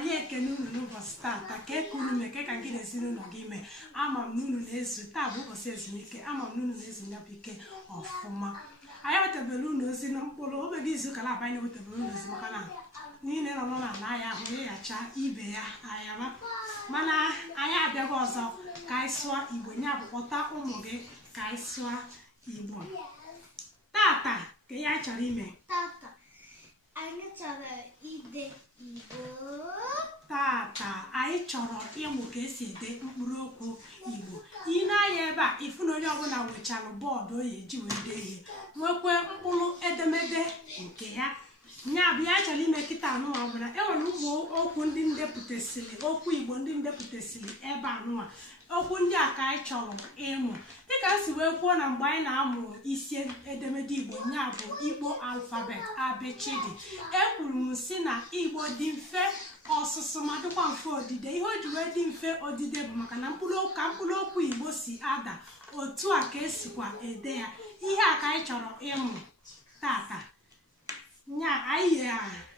anyị ekene unu n'ụbọchị tata ka unu mee ka gị na ezinụlọ gị mee. Ama m na unu na-ezu, taa bụ ụbọchị ezumike, ama m na unu na-ezu nyapụ ike ọfụma. Anyị wetebere unu ozi na mkpụrụ obere izu ụka na-abanye wetebere unu ozi maka na niile nọ n'ala ahịa ahụ ịghacha ibe ya ayama, mana anyị abịaghị ọzọ ka anyị sụọ Igbo. Nya bụ kpọta ụmụ gị ka anyị sụọ Igbo. Tata ka ihe anyị chọrọ ime, tata anyị chọrọ ide Igbo. Tata anyị chọrọ ịmụ ka esi ede mkpụrụ okwu Igbo. Ị na-anya ebe a ịfụ na onye ọbụla nwechalụ bọọdụ oyi eji wee dee ihe, nwekwe mkpụrụ edemede nke ya. Nya bụ ya chọrọ ime kịta anụwa ọbụla enwere ụmụ okwu ndị ndepụtasịrị, okwu Igbo ndị ndepụtasịrị ebe anụwa. Okwu ndị a ka anyị chọrọ ịmụ dịka m si wee kwuo na mgbe anyị na-amụ isi edemede Igbo, nya bụ Igbo alfabet abechidi. Ekwuru m si na Igbo dị mfe ọsụsụ ma dịkwa mfe odide. Ihe o ji wee dị mfe odide bụ maka na mkpụrụ okwu Igbo si ada otu a ka esikwa ede ya. Ihe a ka anyị chọrọ ịmụ tata. Nya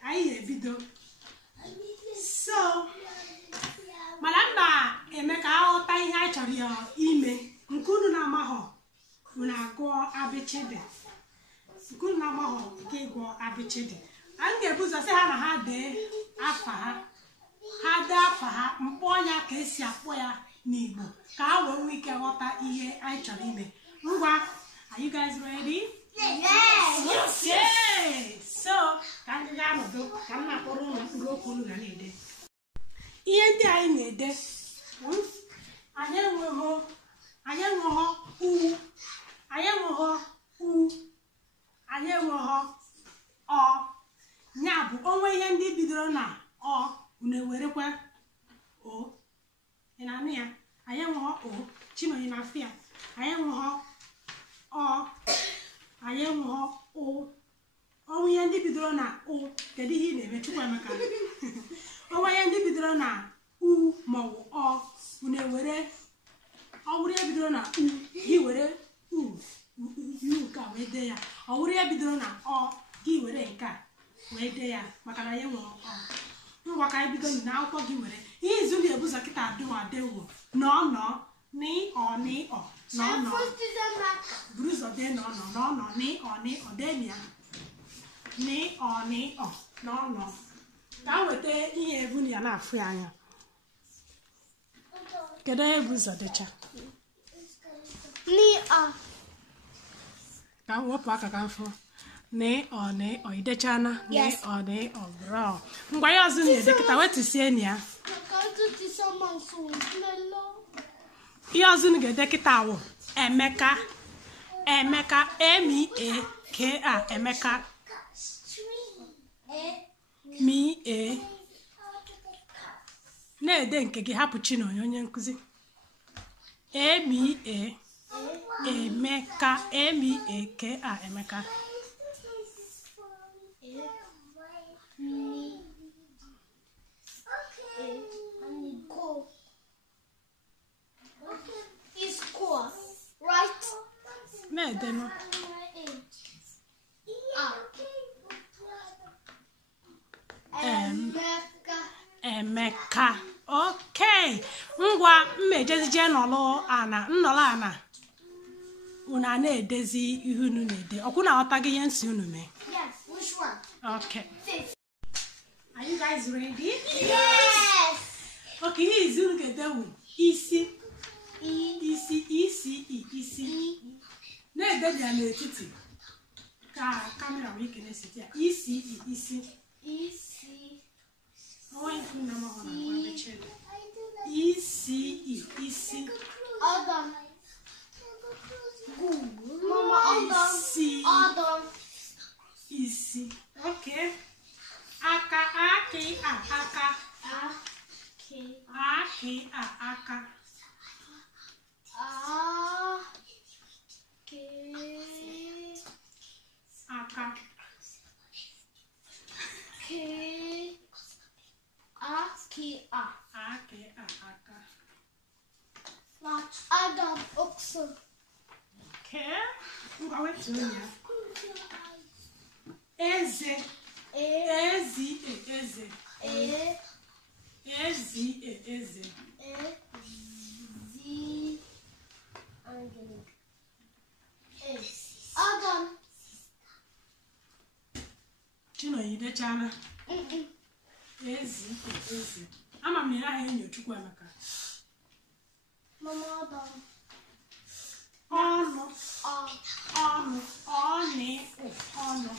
anyị ebido so mana mba eme ka aghọta ihe anyị chọrọ ya ime. Nke unu na-amaghọ unu agụọ abechidi, nke unu na-amaghọ nke ịgụọ abechidi. Anyị ga-ebu ụzọ sị ha na ha dee afa ha, mkpọ ọnya ka esi akpọ ya n'Igbo ka ha wee nwee ike ghọta ihe anyị chọrọ ime. Ngwa, are you guys ready? Yes. Okay. So ka anyị ga-anọdụ ka m na-akpọrọ ụlọ mkpụrụ okwu unu ga na-ede. Ihe ndị anyị na-ede, anyị enweghị u, anyị enweghị ọ. Nya bụ onwe ihe ndị bidoro na ọ unu ewerekwa o. Ị na-anụ ya? Anyị enweghị o, Chinonye na-afụ ya. Anyị enweghị ọ, anyị enweghị o. Onwe ihe ndị bidoro na o, kedu ihe ị na-eme Chukwuemeka? Onwe ihe ndị bidoro na u maọbụ ọ unu ewere, ọ bụrụ ya bidoro na u gị were u nke a wee dee ya. Ọ bụrụ ya bidoro na ọ gị were nke a wee dee ya maka na ya nwere ọ. Ngwa ka anyị bido na akwụkwọ gị were ihe izu na-ebu ụzọ kịta adịwo nọ buru ụzọ dee nọ dee ya nọ ka m weta ihe ebu ya na-afụ ya anya. Kedu onye bụ ụzọ dịcha? Ka m wepụ aka ka m fụ ọ idechana bro. Ngwa ya ọzọ na-ede kịta wetusie na ya. Ihe ọzọ ga-ede kịta wụ Emeka, Emeka Emeka na-ede nke gị, hapụ Chinonye onye nkụzi. Emeka Emeka na-ede nọ Emeka. Okay, ngwa mmejezije nnọrọ ana unu na-edezi ihe unu na-ede. Ọkwụ na-aghọta gị ihe nsi unu mee? Yes. Which one? Okay. Are you guys ready? Yes. Okay, ihe izu unu ga-ede wu isi. Na-ede ya n'etiti ka kamera wee ike na-esite ya. Isi. Onye nkụ na mahọ na ngwa mechere. Isi. Adam. Mama, Isi. Okay. Aka. Aka. Adam också. Okay. Ngwa wetu ya. Eze. idechana ezi ama m na aha enyo Chukwu Emeka Mama Adam. ọnụ ọnị ọnụ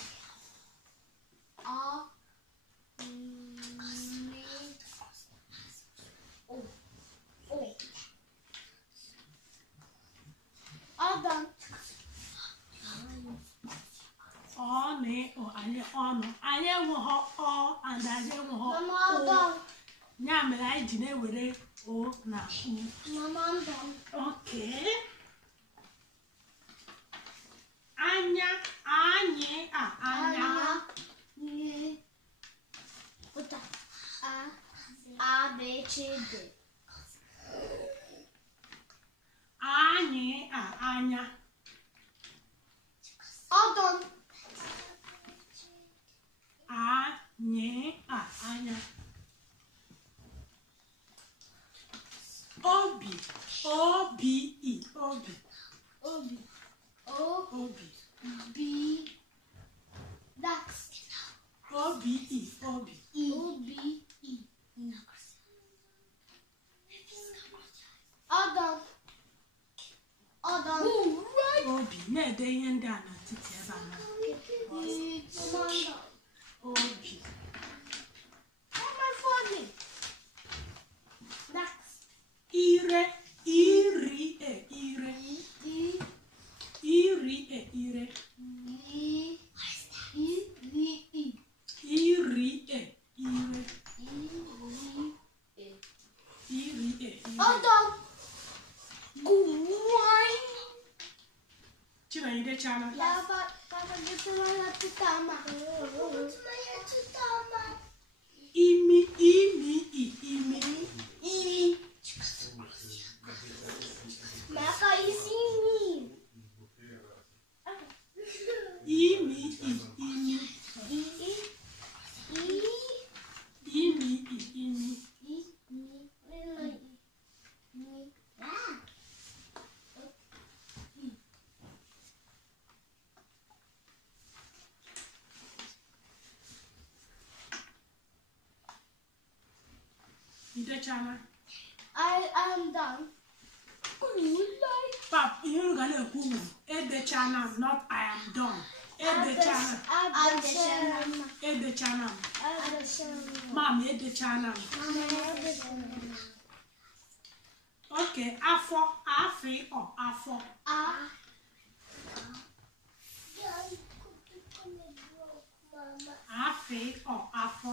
Adam. ọnị anyị ọnụ anyị enweghị ọ and anyị enweghị Mama Adam. ya mere anyị ji na-ewere o na u. Mama Adam. Okay. Anya anyị anya Puta. A B C D. anyị anya Adam. anyị anya obi obi obi Obi. obi B. Dax. obi obi Obi. Adam. Adam. obi na-ede ihe ndị a n'etiti ebe a na obi ire iri ire iri ire iri ire Adam. Guai. Chinanyị dechana Papa gitmaya tutama. imi Maka isini. imi idechana I am done. pap ihe unu ga na-ekwu unu edechana m not I am done edechana edechana m mam edechana m okay afọ afọ afọ afọ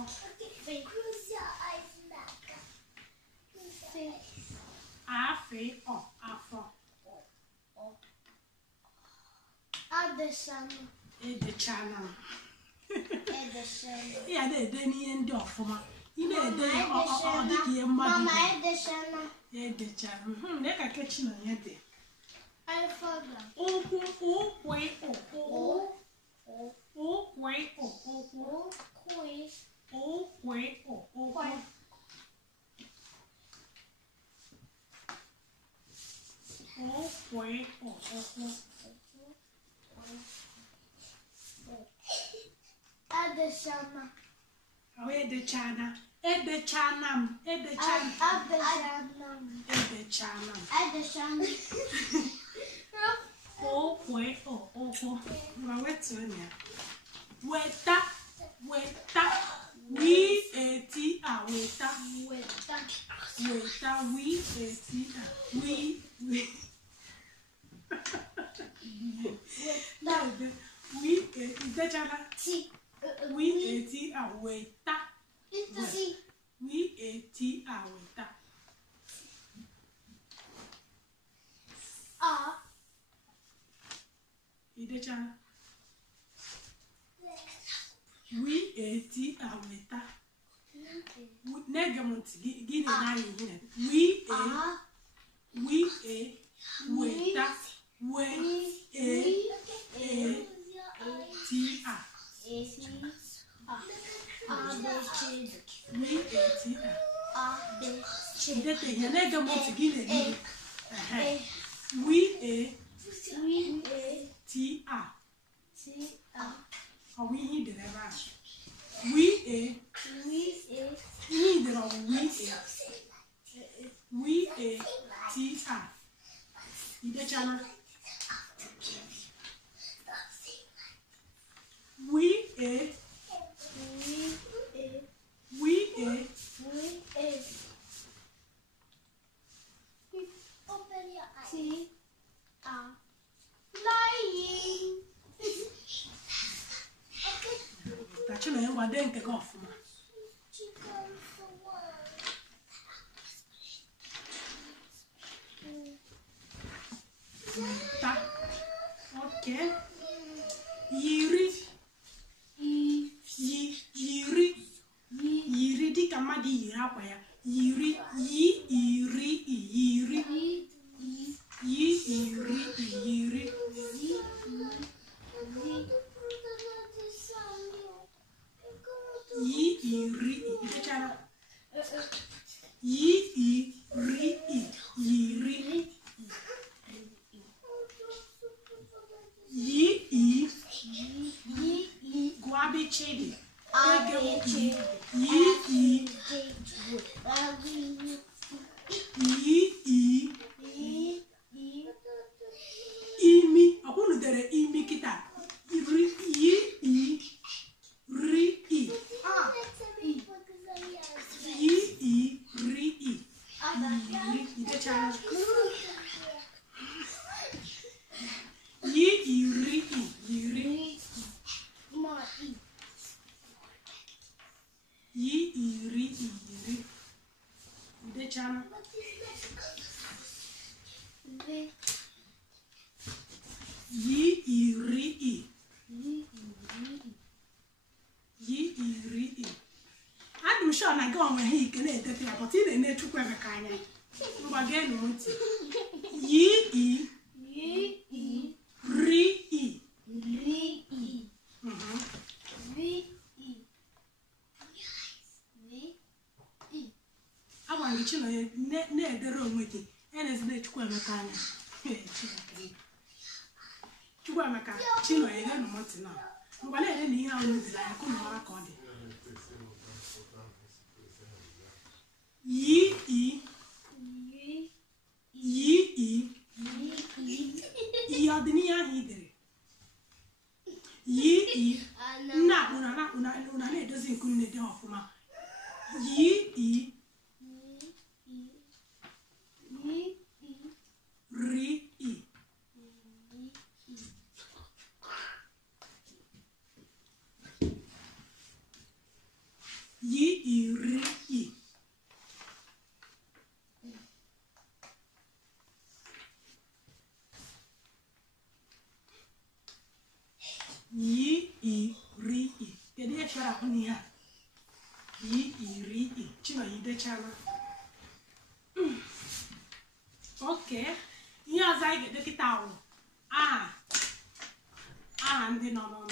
edechana m ya na-ede n'ihe ndị ọfụma ị na-ede ọ dịka ihe mmadụ edechana na ka kechi na ya dị ụkwụ edechana m ụkwụ ma wetuo ya weta wi-eti weta wi-eti idechana wi-eti weta wi-eti weta idechana wi-eti weta na-ege m ntị gị na-enye ihe weta idete ihe na-ege m ntị gị na-enye ọ bụ ihe idere ebe ahụ we a t a idechana we a open your eyes. T A lying. Okay. Tachina yan wade nke go ofuma. Ta. Okay. Yiri di kama di yiri apa ya? Yiri Guabi chedi. Imi, akunu dere imi kita. I'm sure I go on my heat and eat it, but in a true kind. Again, I want to near the room with it, and it's the Chuamaka. Chuamaka, Chino, I don't want to know. When I didn't hear how I couldn't work on it. Yadnia hidere. Una ne doesn't couldn't do off ma. Okay, here's I get the guitar. And then no.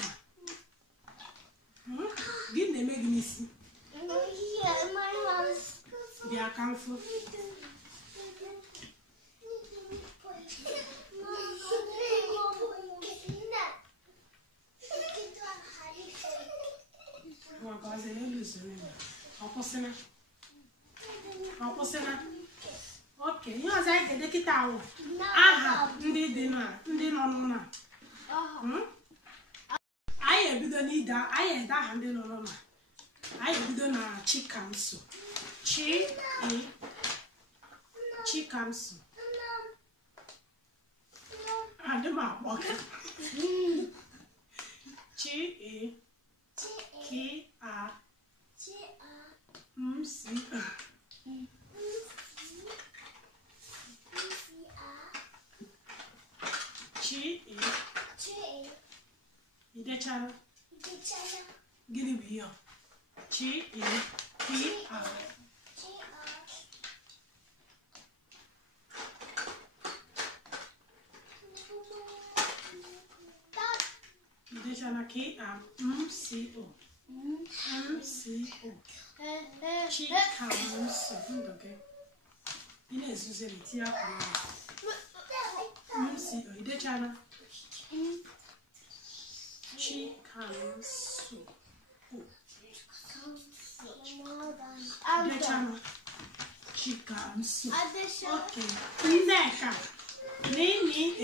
Give them make me see. Yeah, my house. They are comfort. Okay, you as I get the guitar. Ndi no. I do need that. I had that handle on. I do not chicken soup. Chicken soup. And the map walking. Idechana. Gini biyo. Idechana K-A-M-C-O. M-C-O. Chikamso. Okay. Ine ezuzeli tia kwa. M-C-O. Idechana. Chikamso. Dechana. Chikamsu. Okay. Nneka. Nini e.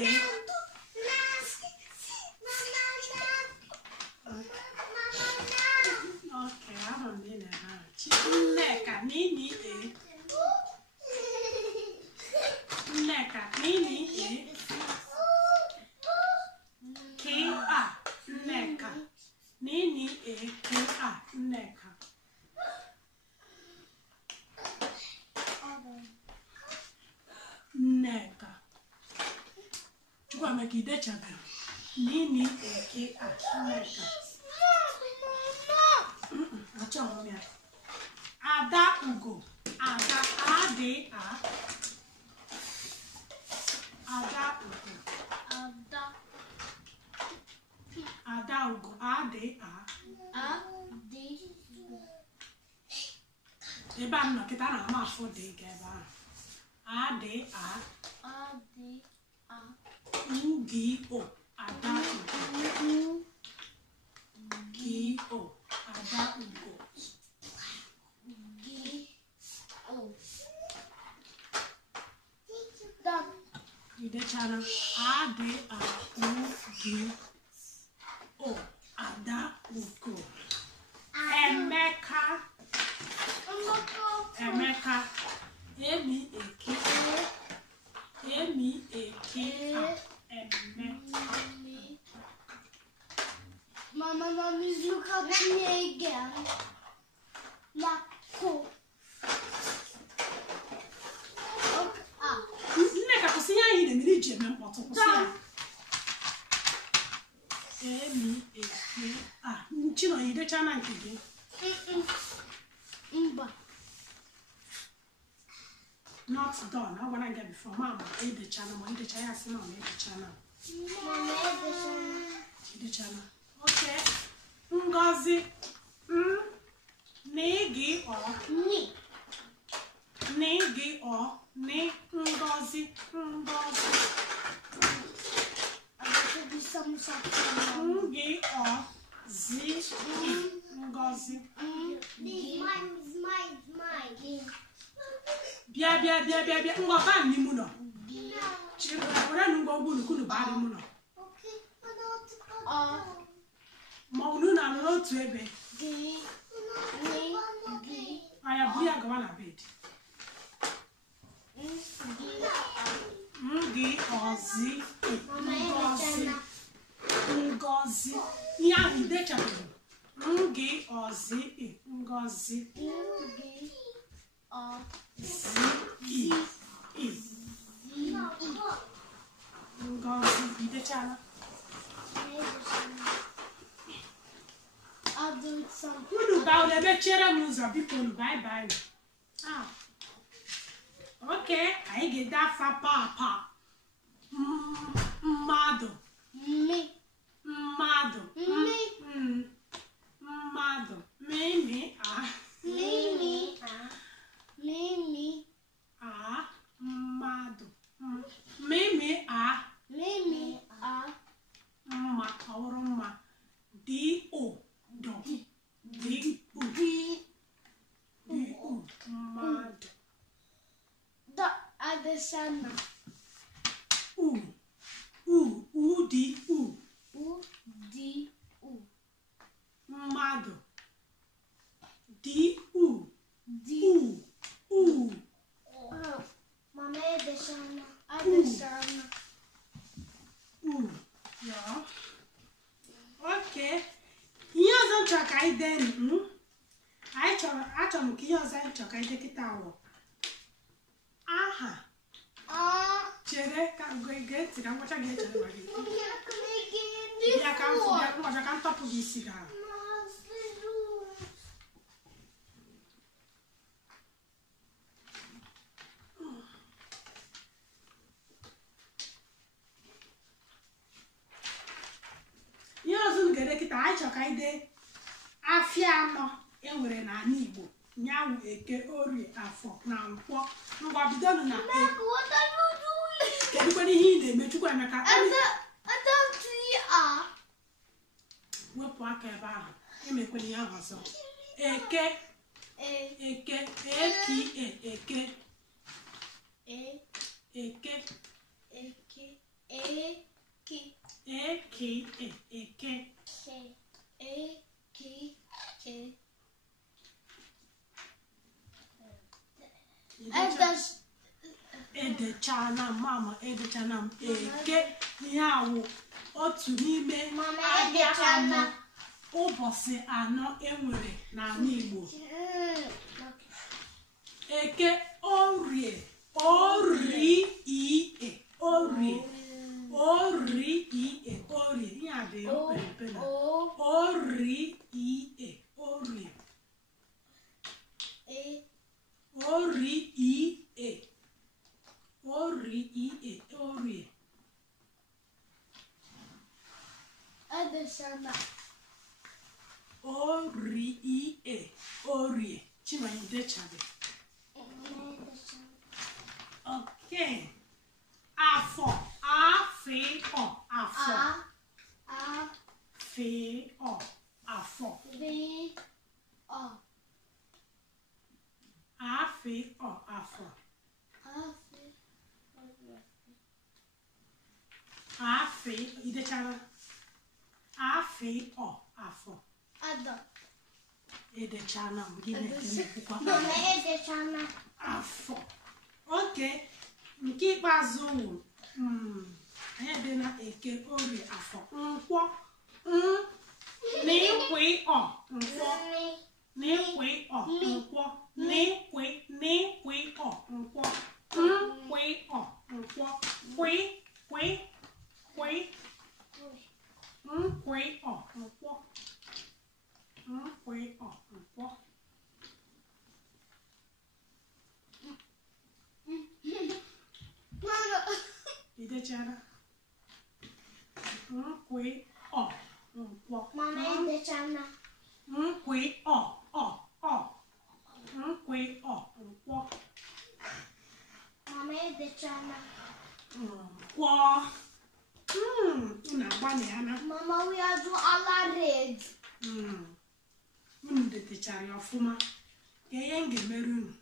Okay, I don't need it. Nneka. Nini e. Nneka. Nini e. K-A. Nneka. Nini e. K-A. Nneka. Nneka. Chukwu amaka idechabe. Nini eke a Nneka. Achọghị m ya. Ada Ugo. Ada adị a. Ada Ugo. Ada Ugo adị a. Ebe a m nọ kịta na-ama afọ dị ga ebe ahụ. Adị a. Ugo Ada Ugo. Ugo Ada Ugo. Idechana Adị a. Ugo Ada Ugo. Emeka. Emeka. Emi-eke. Emi-eke a. Emeka. Mama, mommy's look at me again. Nneka kwụsị ya anyị na-emere iji eme mkpọtụ kwụsị ya. Emi-eke a. Chinonye idechana nke gị. Mba. Not done. I want to get before Mama. Eat the channel. Eat the channel. Mama, eat the channel. Eat the channel. Okay. Ngozi. Negi or Ni. Negi or ne Ngozi. Ngozi. I have to do something. Negi or zi Ngozi. Mine. Bia. Ngo ba ni mu no. Ora nu ngo bu nu ba ni mu no. Okay. Ma unu na no otu ebe. Gi. Aya bu ya gawa na bed. Ngi ozi. Ngozi. Ya ni de chapel. Ngi ozi. Ngozi. Ngozi idechana. I'll do it some. Unu ba ole be chere m ụzọ biko nu bye. Ah. Okay, anyị ga-ede afa papa. Mmadụ. Me. Mmadụ. Mmadụ. Mimi a. Mimi. A. Mmadụ. Mimi a. Mma ọhụrụ mma. D-O. Do. D-O. D-O. Mmadụ. The other son. U-D-U. Mmadụ. D-U. Mama, the son. Yeah. Okay. Ihe ọzọ nchọ ka anyị dee achọrọ m ka ihe ọzọ anyị chọrọ ka anyị dekịta awọ. Aha. Chere ka gee ntị ka ngwacha gị echere ma gị. Bịa ka m tọpụ gị isi gị ahụ. Ihe ọzọ m ga-ede kịta anyị chọrọ ka anyị dee afịa anọ enwere n'ala Igbo nyanwụ Eke Orie Afọ na Nkwọ. Ngwa bidonu na What are you doing? kedụkwana ihe ị na-eme Chukwu Emeka wepụ aka ebe ahụ emekwana ihe ahụ ọzọ. Eke eke eki eke eke edechana mama edechana m eke ihe awụ otu n'ime ahịa anọ ụbọchị anọ enwere n'ala Igbo. Eke orie orie orie orie ihe a dị mpepe na orie orie orie orie Chimayidechabe. Okay. Afọ afọ afọ afọ idechara afọ edechana afọ. Okay, nke ikpeazụ wụ anyị dị na eke orie afọ nkwọ n'ikwe nkwọ n'ikwe nkwọ n'ikwe nkwọ nkwe nkwọ kwe nkwe nkwọ nkwọ idechara nkwe nkwọ Mama edechana nkwe nkwe nkwọ Mama edechana nkwọ na-agbalị ya na Mama we are do ala red unu detechara ya ọfụma ka ihe m ga-emere unu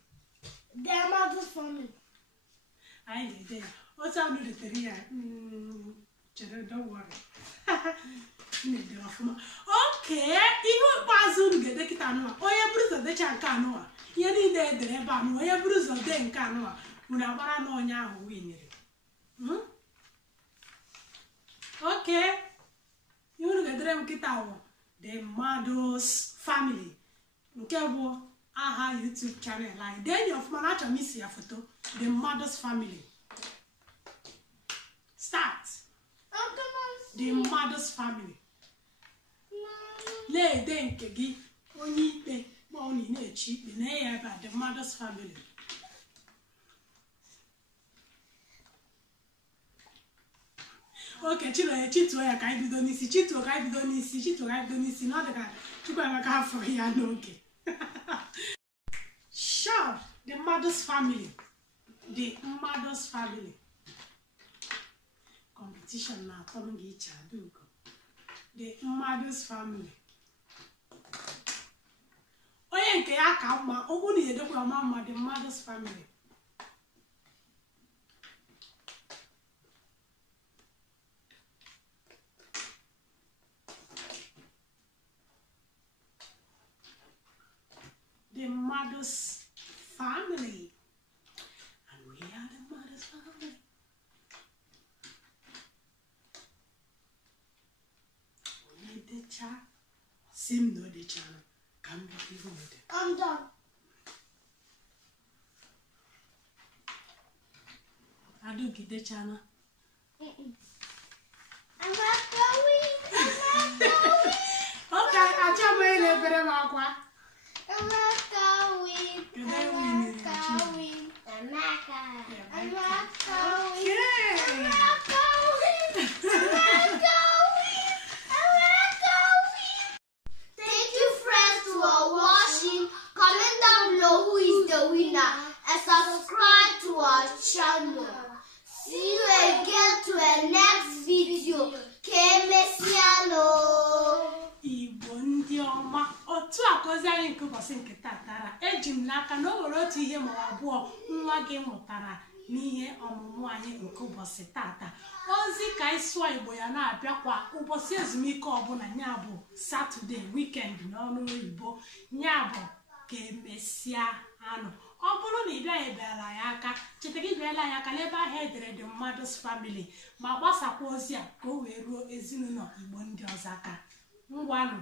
grandmother's family anyị ga-ede ya otu ahụ detere ya chere don't worry na-ede ọfụma. Oke, ihe ikpeazụ unu ga-ede kịta anụwa onye buru ụzọ decha nke anụwa ihe niile edere ebe anụwa onye buru ụzọ dee nke anụwa unu agbara na onye ahụ winere. Oke, ihe unu ga-edere m kịta wụ the Mmadụ's Family nke bụ aha YouTube channel anyị dee ya ọfụma na achọrọ m isi ya foto the Mmadụ's Family. Start. The Mmadụ's Family. Lee-ede nke gị onye ikpe ma ọ na-eche ikpe na ya ebe a the Mmadụ's Family. Oke, Chinonye chituo ya ka anyị bido n'isi chituo ka anyị bido n'isi na ọ dị ka Chukwuemeka afọ ya n'oge. Sure, the Mmadụ's Family. The Mmadụ's Family. Competition na-atọ m gị iche adaugo. The Mmadụ's Family. Onye nke ya ka mma okwu na edekwa ọma mma the Mmadụ's Family. The Mmadụ's Family. And we are the Mmadụ's Family. Onye decha si m na o dechara ka m bido ihe ode. I'm done. Adaugo dechana. I'm not going. Okay, achọ m ile ebere m akwa. I'm not going. Kedu ewe nyere chi? I'm not going. I'm not going. I'm Okay. not going. I'm not going. I'm not going. Thank you, friends, for watching. Comment down below who is the winner and subscribe to our channel. See you again to a next video. Kemesiano. Igbo ndị ọma otu a ka ozi anyị nke ụbọchị nke tatara eji m n'aka na o nwere otu ihe ma abụọ nwa gị mụtara n'ihe ọmụmụ anyị nke ụbọchị tata. Ozi ka anyị sụọ Igbo ya na-abịa kwa ụbọchị ezumike ọbụla, ya bụ Satọde weekend n'ọnụ oyibo, ya bụ ka emesịa anụ. Ọ bụrụ na ị bịaghị bịara ya aka, cheta gị bịara anyị aka n'ebe ahụ edere The Mmadụ's Family ma gbasakwa ozi a ka o wee ruo ezinụlọ Igbo ndị ọzọ aka. Ngwanụ